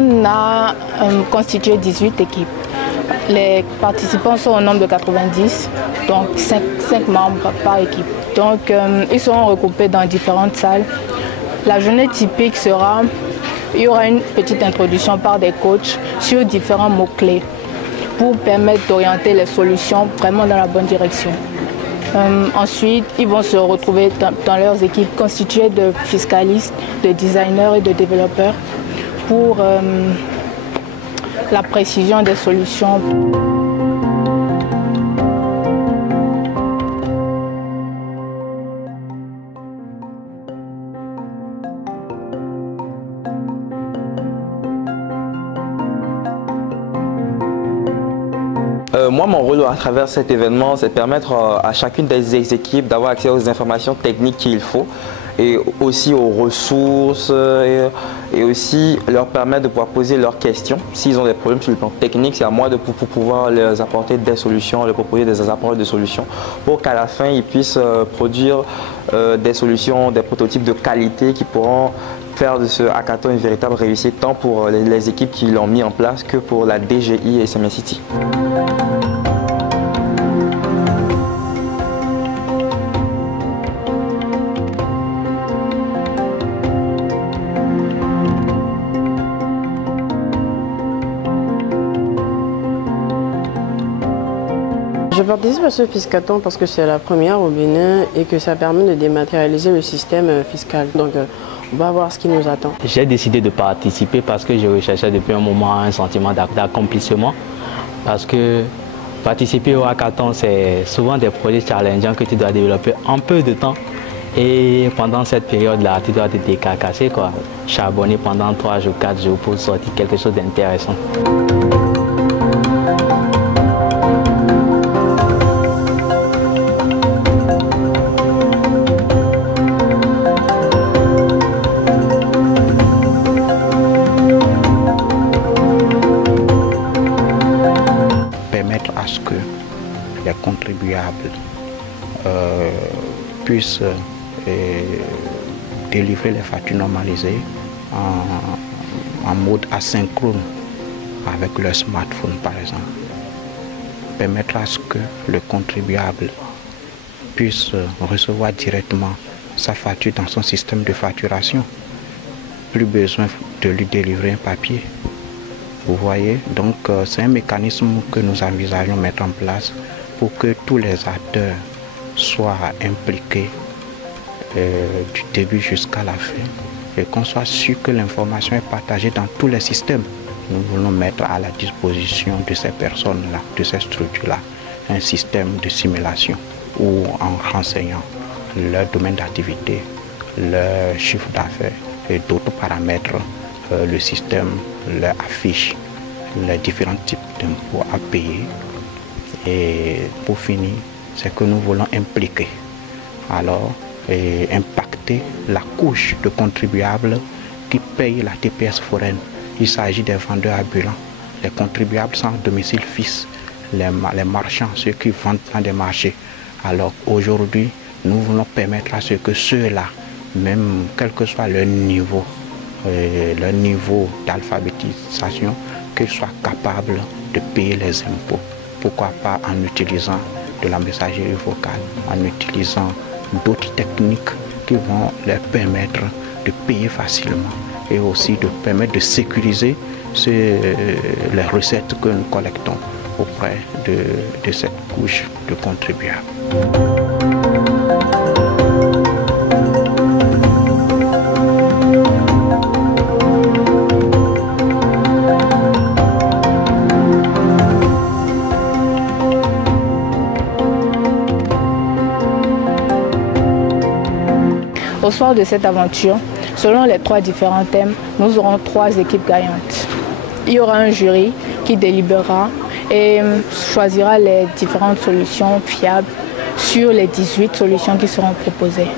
On a constitué 18 équipes. Les participants sont au nombre de 90, donc 5 membres par équipe. Donc ils seront regroupés dans différentes salles. La journée typique sera, il y aura une petite introduction par des coachs sur différents mots-clés pour permettre d'orienter les solutions vraiment dans la bonne direction. Ensuite, ils vont se retrouver dans leurs équipes constituées de fiscalistes, de designers et de développeurs pour la précision des solutions. Moi, mon rôle à travers cet événement, c'est de permettre à chacune des équipes d'avoir accès aux informations techniques qu'il faut et aussi aux ressources et aussi leur permettre de pouvoir poser leurs questions. S'ils ont des problèmes sur le plan technique, c'est à moi de pouvoir leur apporter des solutions, leur proposer des apports de solutions pour qu'à la fin, ils puissent produire des solutions, des prototypes de qualité qui pourront faire de ce hackathon une véritable réussite tant pour les équipes qui l'ont mis en place que pour la DGI et SMA City. Je participe à ce Fiscathon parce que c'est la première au Bénin et que ça permet de dématérialiser le système fiscal. Donc on va voir ce qui nous attend. J'ai décidé de participer parce que je recherchais depuis un moment un sentiment d'accomplissement. Parce que participer au hackathon, c'est souvent des projets challengeants que tu dois développer en peu de temps. Et pendant cette période-là, tu dois te décarcasser, charbonner pendant 3 jours, 4 jours pour sortir quelque chose d'intéressant. Permettre à ce que les contribuables puissent délivrer les factures normalisées en mode asynchrone avec leur smartphone par exemple. Permettre à ce que le contribuable puisse recevoir directement sa facture dans son système de facturation. Plus besoin de lui délivrer un papier. Vous voyez, donc c'est un mécanisme que nous envisageons mettre en place pour que tous les acteurs soient impliqués du début jusqu'à la fin et qu'on soit sûr que l'information est partagée dans tous les systèmes. Nous voulons mettre à la disposition de ces personnes-là, de ces structures-là, un système de simulation où en renseignant leur domaine d'activité, leur chiffre d'affaires et d'autres paramètres, le système leur affiche les différents types d'impôts à payer. Et pour finir, c'est que nous voulons impliquer, alors impacter la couche de contribuables qui payent la TPS foraine. Il s'agit des vendeurs ambulants, les contribuables sans domicile fixe, les marchands, ceux qui vendent dans des marchés. Alors aujourd'hui, nous voulons permettre à ce que ceux-là même quel que soit leur niveau d'alphabétisation, qu'ils soient capables de payer les impôts. Pourquoi pas en utilisant de la messagerie vocale, en utilisant d'autres techniques qui vont leur permettre de payer facilement et aussi de permettre de sécuriser les recettes que nous collectons auprès de cette couche de contribuables. Au soir de cette aventure, selon les 3 différents thèmes, nous aurons 3 équipes gagnantes. Il y aura un jury qui délibérera et choisira les différentes solutions fiables sur les 18 solutions qui seront proposées.